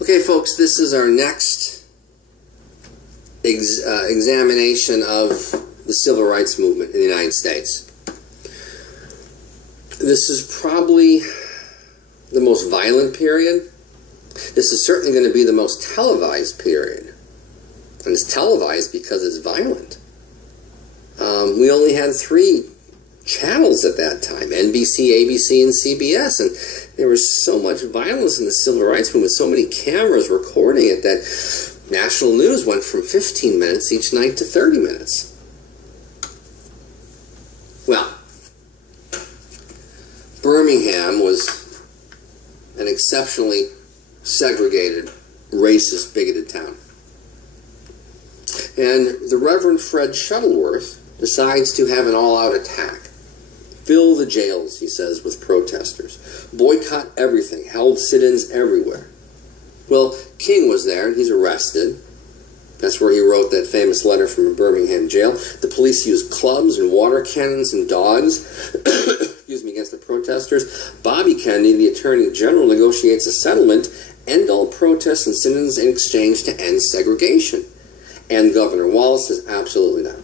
Okay, folks, this is our next examination of the civil rights movement in the United States. This is probably the most violent period. This is certainly going to be the most televised period. And it's televised because it's violent. We only had 3 channels at that time, NBC, ABC, and CBS, and there was so much violence in the civil rights movement, so many cameras recording it, that national news went from 15 minutes each night to 30 minutes. Well, Birmingham was an exceptionally segregated, racist, bigoted town. And the Reverend Fred Shuttleworth decides to have an all-out attack. Fill the jails, he says, with protesters. Boycott everything. Held sit-ins everywhere. Well, King was there, and he's arrested. That's where he wrote that famous letter from a Birmingham jail. The police used clubs and water cannons and dogs against the protesters. Bobby Kennedy, the Attorney General, negotiates a settlement, end all protests and sit-ins in exchange to end segregation. And Governor Wallace says, absolutely not.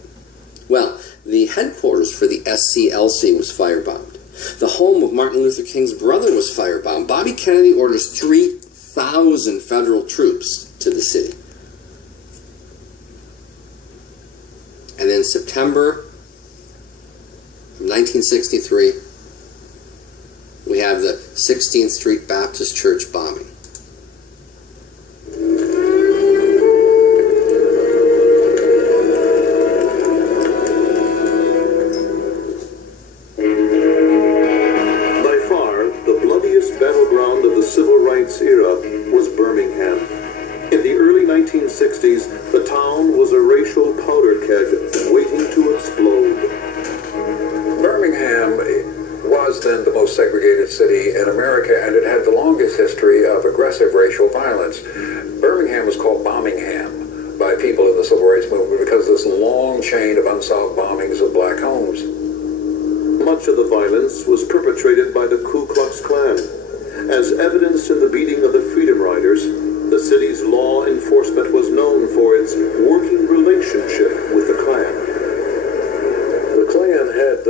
Well, the headquarters for the SCLC was firebombed. The home of Martin Luther King's brother was firebombed. Bobby Kennedy orders 3,000 federal troops to the city. And then September of 1963, we have the 16th Street Baptist Church bombing. Era was Birmingham. In the early 1960s, the town was a racial powder keg waiting to explode. Birmingham was then the most segregated city in America, and it had the longest history of aggressive racial violence. Birmingham was called Bombingham by people in the civil rights movement because of this long chain of unsolved bombings of black homes. Much of the violence was perpetrated by the Ku Klux Klan. As evidenced in the beating of the Freedom Riders, the city's law enforcement was known for its working relationship with the Klan. The Klan had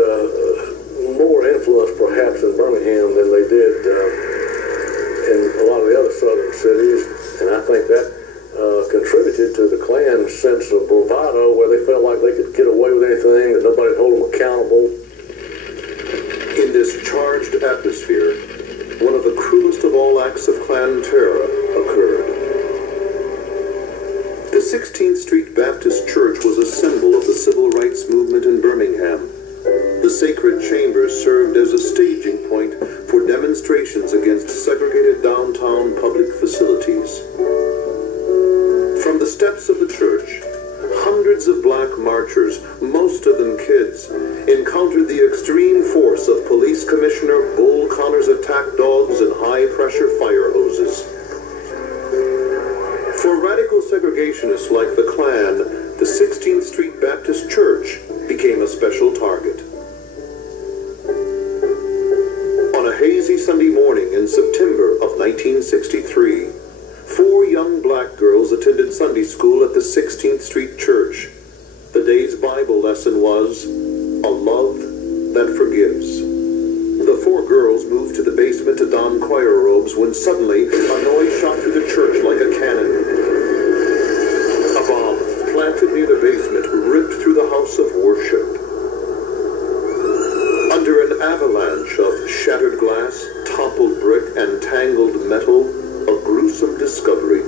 more influence perhaps in Birmingham than they did in a lot of the other southern cities, and I think that contributed to the Klan's sense of bravado, where they felt like they could get away with anything, that nobody would hold them accountable. In this charged atmosphere, one of the cruelest of all acts of Klan terror occurred. The 16th Street Baptist Church was a symbol of the civil rights movement in Birmingham. The sacred chamber served as a staging point for demonstrations against segregated downtown public facilities. From the steps of the church, hundreds of black marchers, most of them kids, encountered the extreme force of Police Commissioner Bull Connor's attack dogs and high-pressure fire hoses. For radical segregationists like the Klan, the 16th Street Baptist Church became a special target. On a hazy Sunday morning in September of 1963, 4 young black girls attended Sunday school at the 16th Street Church. The day's Bible lesson was, A Love That Forgives. The 4 girls moved to the basement to don choir robes when suddenly a noise shot through the church like a cannon. A bomb planted near the basement ripped through the house of worship. Under an avalanche of shattered glass, toppled brick, and tangled metal, a gruesome discovery.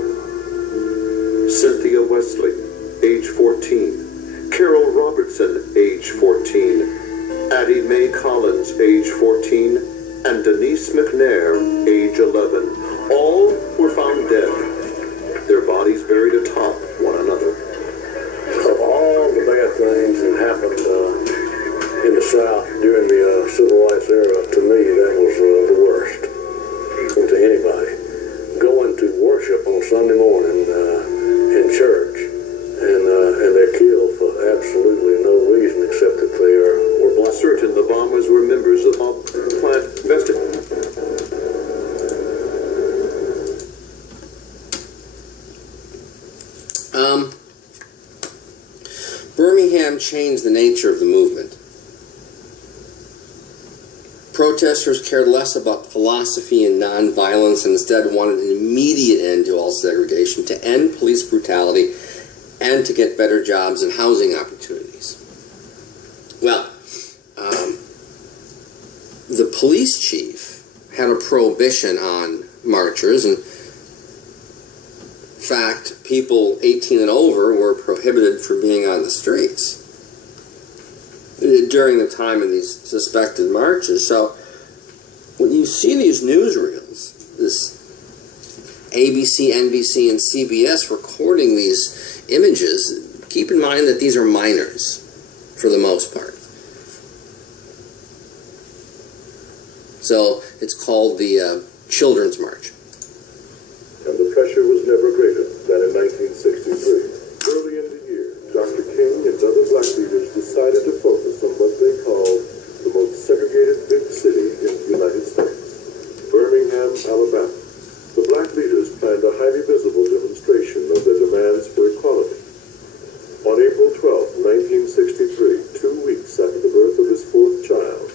Cynthia Wesley, age 14. Carol Robertson, age 14. Addie Mae Collins, age 14. And Denise McNair, age 11. All were found dead, their bodies buried atop one another. Of all the bad things that happened in the South during the Civil Rights era, to me, that was the worst. To anybody. Going to worship on Sunday morning in church, and they're killed for absolutely no reason except that they were black. Certain the bombers were members of plant investigation. Birmingham changed the nature of the movement. Protesters cared less about philosophy and nonviolence and instead wanted an immediate end to all segregation, to end police brutality, and to get better jobs and housing opportunities. Well, the police chief had a prohibition on marchers, and in fact, people 18 and over were prohibited from being on the streets during the time of these suspected marches. So when you see these newsreels, this ABC, NBC, and CBS recording these images, keep in mind that these are minors for the most part. So it's called the Children's March. And the pressure was never greater than in 1963. Early in the year, Dr. King and other black leaders decided to focus on what they called the most segregated big city in the United States, Birmingham, Alabama. The black leaders planned a highly visible demonstration of their demands for equality. On April 12, 1963, 2 weeks after the birth of his fourth child,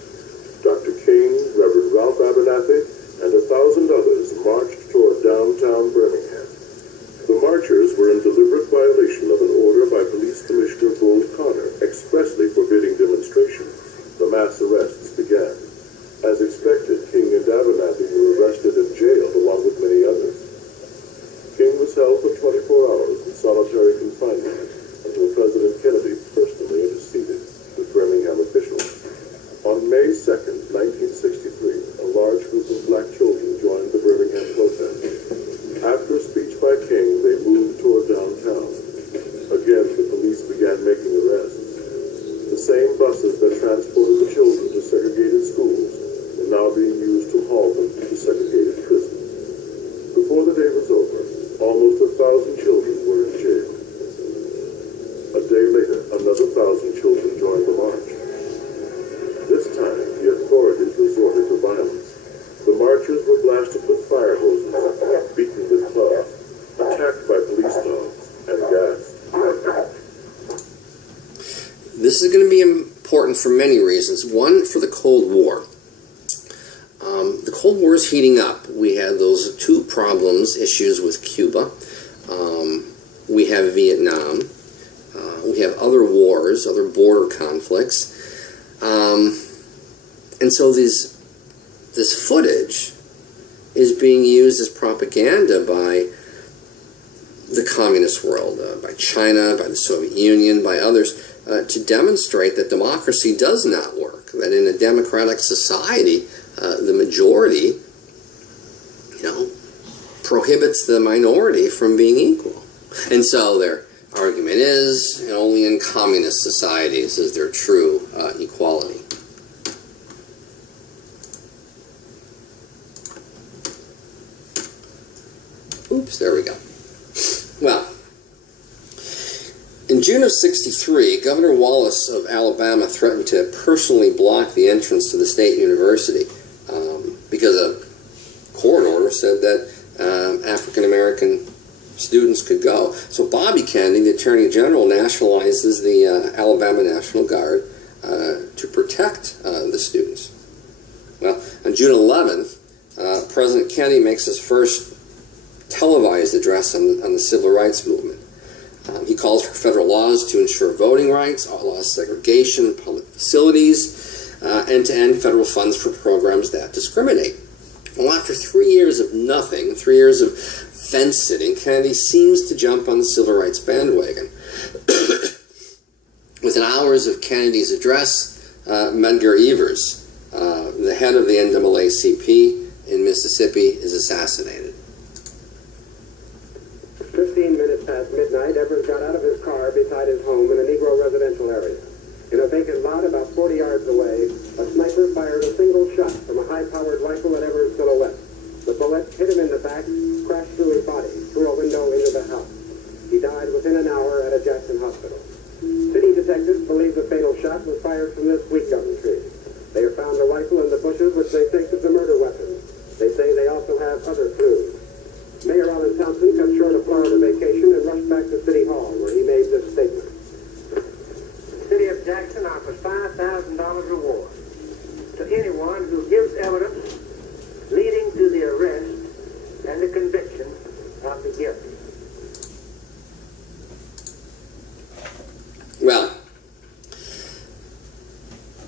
Dr. King, Reverend Ralph Abernathy, and 1,000 others marched toward downtown Birmingham. The marchers were in deliberate violation of an order by Police Commissioner Bull Connor expressly forbidding demonstrations. The mass arrests began. As expected, King and Abernathy were arrested and jailed along with many others. King was held for 24 hours in solitary confinement until President Kennedy personally interceded with Birmingham officials. On May 2nd, 1963, a large group of black children joined the Birmingham protest. After a speech by King, they moved toward downtown. Again, the police began making arrests. The same buses that transported the children to segregated schools were now being used to haul them to segregated prisons. Before the day was over, almost 1,000 children were in jail. A day later, another 1,000 children joined the march. This time, the authorities resorted to violence. The marchers were blasted with fire hoses, beaten with clubs, attacked by police dogs, and gassed. This is going to be important for many reasons. One, for the Cold War. The Cold War is heating up. We had those two issues with Cuba. We have Vietnam. We have other wars, other border conflicts. And so this footage is being used as propaganda by the communist world, by China, by the Soviet Union, by others, to demonstrate that democracy does not work, that in a democratic society, the majority, prohibits the minority from being equal. And so their argument is, only in communist societies is there true equality. Oops, there we go. Well, in June of '63, Governor Wallace of Alabama threatened to personally block the entrance to the state university because a court order said that African-American students could go. So Bobby Kennedy, the Attorney General, nationalizes the Alabama National Guard to protect the students. Well, on June 11th, President Kennedy makes his first televised address on the civil rights movement. He calls for federal laws to ensure voting rights, outlaws segregation in public facilities, and to end federal funds for programs that discriminate. Well, after 3 years of nothing, 3 years of fence sitting, Kennedy seems to jump on the civil rights bandwagon. Within hours of Kennedy's address, Medgar Evers, the head of the NAACP in Mississippi, is assassinated. 15 minutes past midnight, Evers got out of his car beside his home in a Negro residential area. In a vacant lot about 40 yards away, a sniper fired a single shot from a high-powered rifle at Evers' silhouette. The bullet hit him in the back, crashed through his body, through a window into the house. He died within an hour at a Jackson hospital. City detectives believe the fatal shot was fired from this wheat gum tree. They have found a rifle in the bushes which they think is a murder weapon. They say they also have other clues. Mayor Allen Thompson Johnson cut short a Florida vacation and rushed back to City Hall, where he made this statement. The city of Jackson offers $5,000 reward to anyone who gives evidence leading to the arrest and the conviction of the guilty. Well,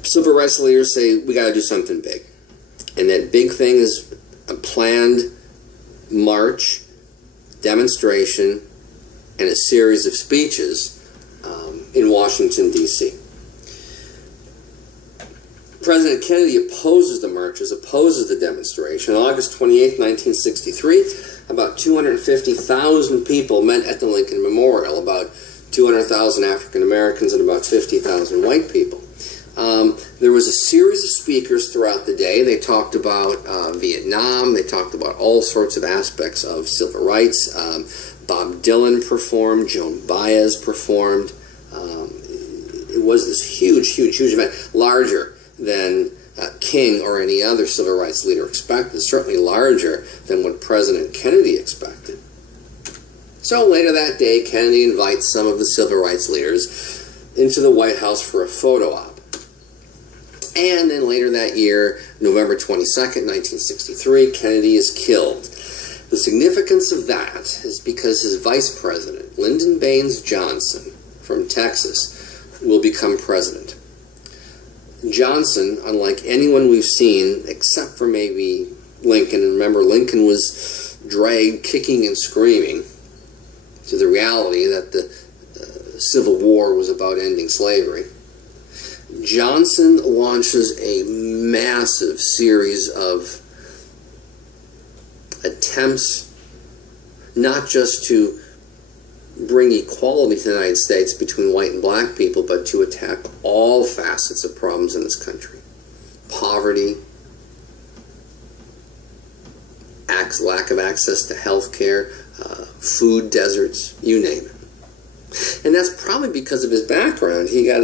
civil rights leaders say we got to do something big. And that big thing is a planned march, demonstration, and a series of speeches in Washington, D.C. President Kennedy opposes the marches, opposes the demonstration. On August 28, 1963, about 250,000 people met at the Lincoln Memorial, about 200,000 African Americans and about 50,000 white people. There was a series of speakers throughout the day. They talked about Vietnam. They talked about all sorts of aspects of civil rights. Bob Dylan performed. Joan Baez performed. It was this huge event, larger than King or any other civil rights leader expected, certainly larger than what President Kennedy expected. So later that day, Kennedy invites some of the civil rights leaders into the White House for a photo op. And then later that year, November 22nd, 1963, Kennedy is killed. The significance of that is because his vice president, Lyndon Baines Johnson from Texas, will become president. Johnson, unlike anyone we've seen, except for maybe Lincoln, and remember Lincoln was dragged kicking and screaming to the reality that the Civil War was about ending slavery. Johnson launches a massive series of attempts not just to bring equality to the United States between white and black people, but to attack all facets of problems in this country. Poverty, lack of access to health care, food deserts, you name it. And that's probably because of his background. He got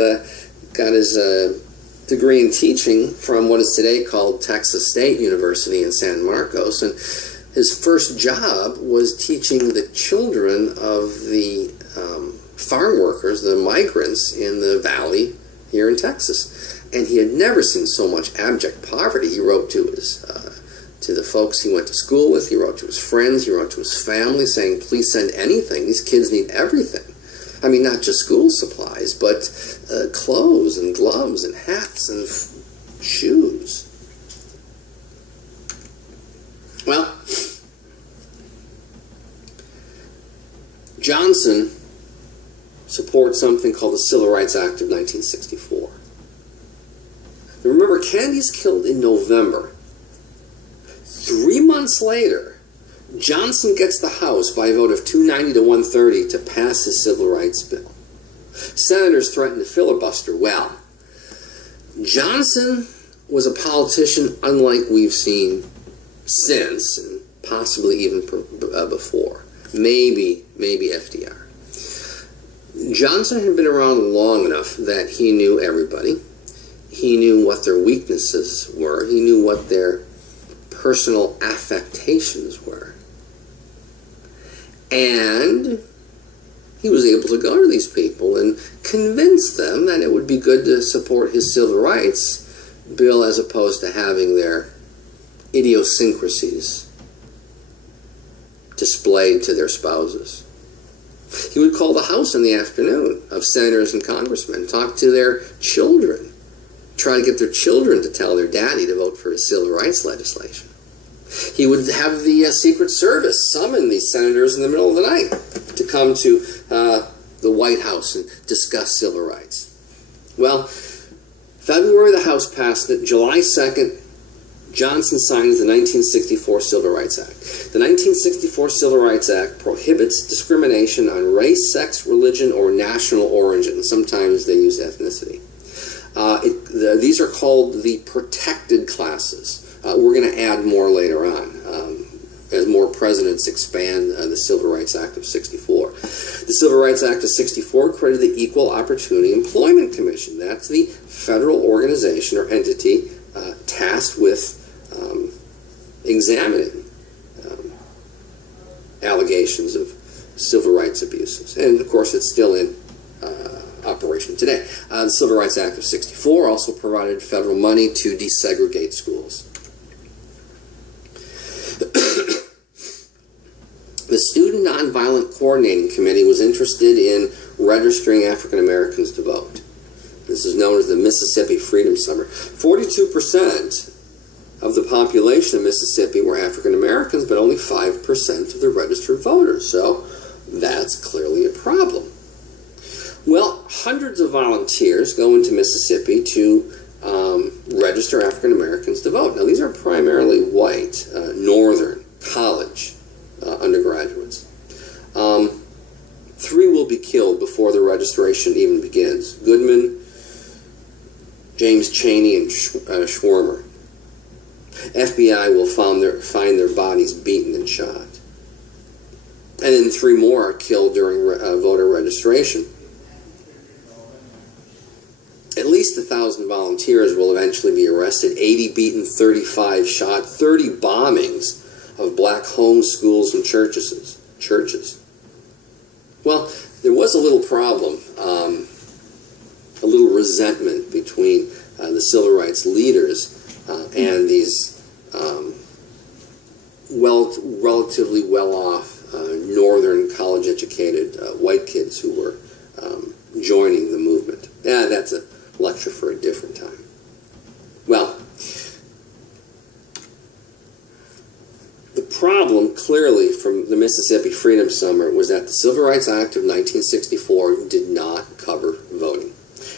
his degree in teaching from what is today called Texas State University in San Marcos, and his first job was teaching the children of the farm workers, the migrants in the valley here in Texas. And he had never seen so much abject poverty. He wrote to his to the folks he went to school with, he wrote to his friends, he wrote to his family saying, please send anything. These kids need everything. I mean, not just school supplies, but clothes and gloves and hats and shoes. Well, Johnson supports something called the Civil Rights Act of 1964. Now remember, Kennedy's killed in November. 3 months later, Johnson gets the House by a vote of 290 to 130 to pass his civil rights bill. Senators threatened to filibuster. Well, Johnson was a politician unlike we've seen since, and possibly even before. Maybe FDR. Johnson had been around long enough that he knew everybody. He knew what their weaknesses were. He knew what their personal affectations were. And he was able to go to these people and convince them that it would be good to support his civil rights bill as opposed to having their idiosyncrasies displayed to their spouses. He would call the House in the afternoon of senators and congressmen, talk to their children, try to get their children to tell their daddy to vote for his civil rights legislation. He would have the Secret Service summon these senators in the middle of the night to come to the White House and discuss civil rights. Well, February the House passed it. July 2nd, Johnson signs the 1964 Civil Rights Act. The 1964 Civil Rights Act prohibits discrimination on race, sex, religion, or national origin. Sometimes they use ethnicity. These are called the protected classes. We're going to add more later on as more presidents expand the Civil Rights Act of 64. The Civil Rights Act of 64 created the Equal Opportunity Employment Commission. That's the federal organization or entity tasked with examining allegations allegations of civil rights abuses. And of course, it's still in operation today. The Civil Rights Act of '64 also provided federal money to desegregate schools. The Student Nonviolent Coordinating Committee was interested in registering African Americans to vote. This is known as the Mississippi Freedom Summer. 42% of the population of Mississippi were African Americans, but only 5% of the registered voters. So that's clearly a problem. Well, hundreds of volunteers go into Mississippi to register African Americans to vote. Now, these are primarily white, northern, college undergraduates. 3 will be killed before the registration even begins. Goodman, James Chaney, and Schwarmer. FBI will find their bodies beaten and shot. And then 3 more are killed during voter registration. At least 1,000 volunteers will eventually be arrested, 80 beaten, 35 shot, 30 bombings of black homes, schools, and churches. Well, there was a little problem, a little resentment between the civil rights leaders and these relatively well-off, northern, college-educated white kids who were joining the movement. That's a lecture for a different time. Well, the problem, clearly, from the Mississippi Freedom Summer was that the Civil Rights Act of 1964 did not cover voting.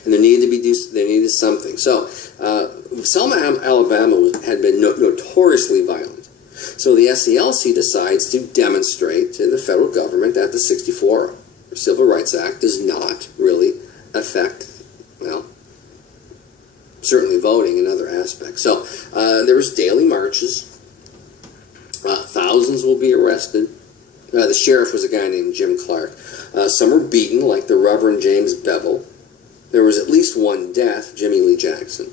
And there needed something. So, Selma, Alabama had been notoriously violent. So the SCLC decides to demonstrate to the federal government that the '64 Civil Rights Act does not really affect, well, certainly voting and other aspects. So there was daily marches. Thousands will be arrested. The sheriff was a guy named Jim Clark. Some were beaten, like the Reverend James Bevel. There was at least 1 death, Jimmy Lee Jackson.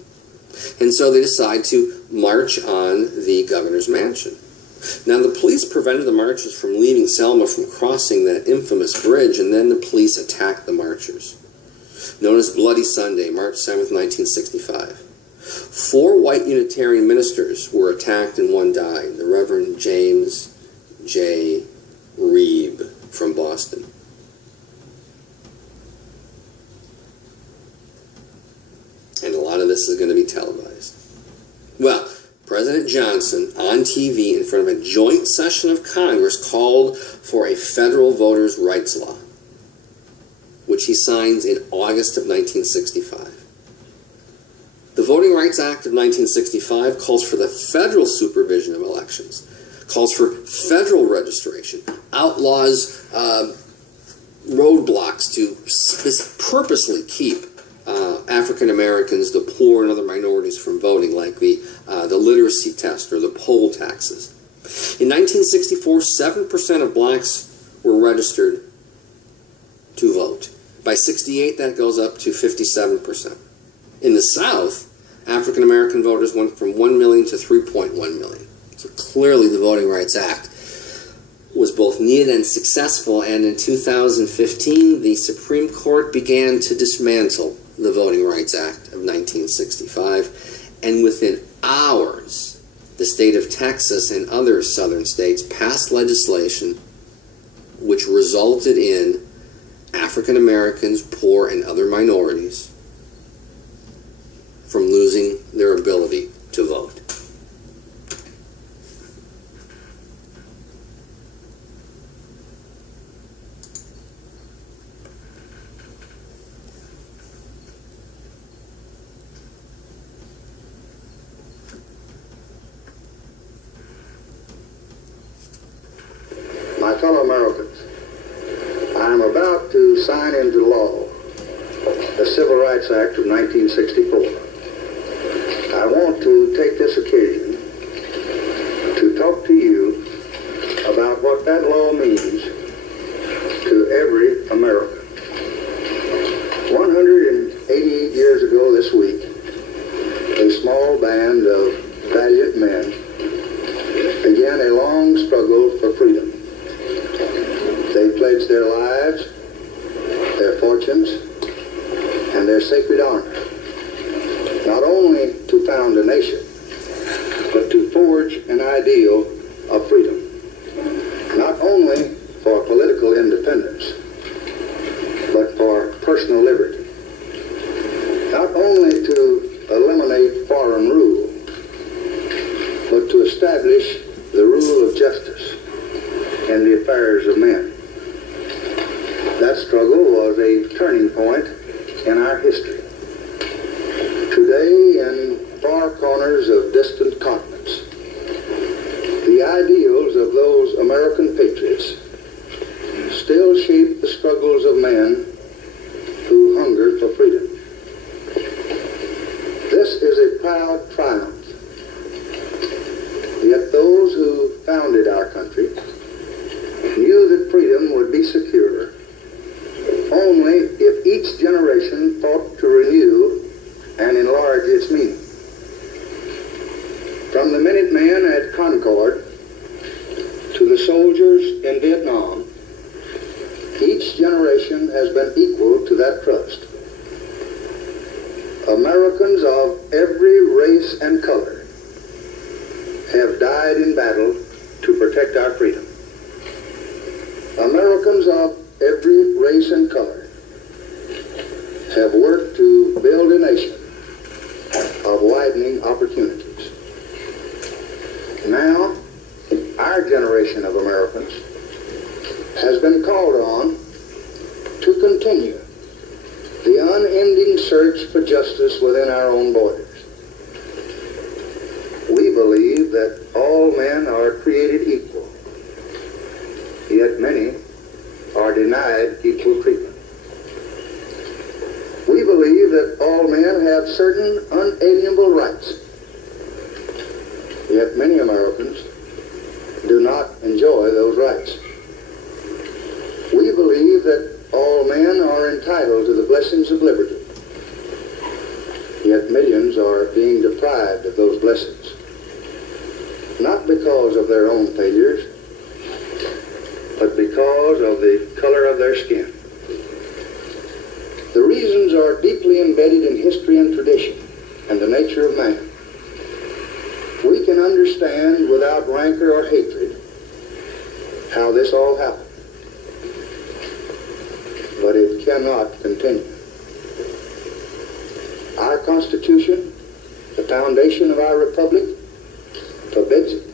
And so they decide to march on the governor's mansion. Now, the police prevented the marchers from leaving Selma, from crossing that infamous bridge, and then the police attacked the marchers. Known as Bloody Sunday, March 7th, 1965. 4 white Unitarian ministers were attacked and 1 died. The Reverend James J. Reeb from Boston. And a lot of this is going to be televised. Well, President Johnson, on TV in front of a joint session of Congress, called for a federal voters' rights law, which he signs in August of 1965. The Voting Rights Act of 1965 calls for the federal supervision of elections, calls for federal registration, outlaws roadblocks to purposely keep African Americans, the poor, and other minorities from voting, like the literacy test or the poll taxes. In 1964, 7% of blacks were registered to vote. By '68, that goes up to 57%. In the South, African American voters went from 1 million to 3.1 million. So clearly the Voting Rights Act was both needed and successful, and in 2015, the Supreme Court began to dismantle the Voting Rights Act of 1965, and within hours, the state of Texas and other southern states passed legislation which resulted in African Americans, poor, and other minorities from losing their ability to vote. My fellow Americans, I am about to sign into law the Civil Rights Act of 1964. I want to take this occasion to talk to you about what that law means to every American. 188 years ago this week, a small band of valiant men began a long struggle for freedom. justice in the affairs of men. That struggle was a turning point in our history. Today, in far corners of distant continents, the ideals of those American patriots still shape the struggles of men who hungered for freedom. This is a proud triumph. Yet those who founded our country knew that freedom would be secure only if each generation thought to renew and enlarge its meaning. From the Minutemen at Concord to the soldiers in Vietnam, each generation has been equal to that trust. Americans of every race and color have died in battle to protect our freedom. Americans of every race and color have worked to build a nation of widening opportunities. Now, our generation of Americans has been called on to continue the unending search for justice within our own borders. We believe that all men are created equal, yet many are denied equal treatment. We believe that all men have certain unalienable rights, yet many Americans do not enjoy those rights. We believe that all men are entitled to the blessings of liberty, yet millions are being deprived of those blessings, not because of their own failures, but because of the color of their skin. The reasons are deeply embedded in history and tradition and the nature of man. We can understand without rancor or hatred how this all happened, but it cannot continue. Our Constitution, the foundation of our republic, forbids it.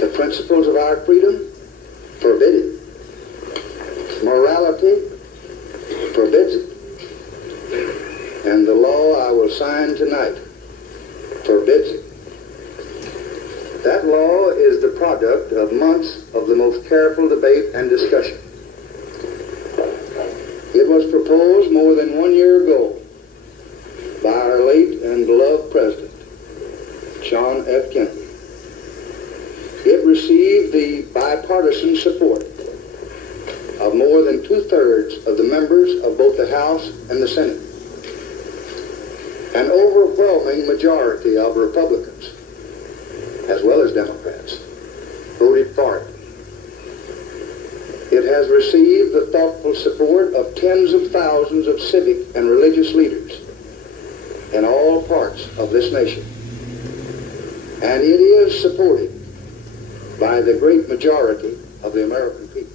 The principles of our freedom forbid it. Morality forbids it. And the law I will sign tonight forbids it. That law is the product of months of the most careful debate and discussion. It was proposed more than 1 year ago by our late and beloved President, John F. Kennedy. It received the bipartisan support of more than 2/3 of the members of both the House and the Senate. An overwhelming majority of Republicans, as well as Democrats, voted for it. It has received the thoughtful support of tens of thousands of civic and religious leaders in all parts of this nation. And it is supported by the great majority of the American people.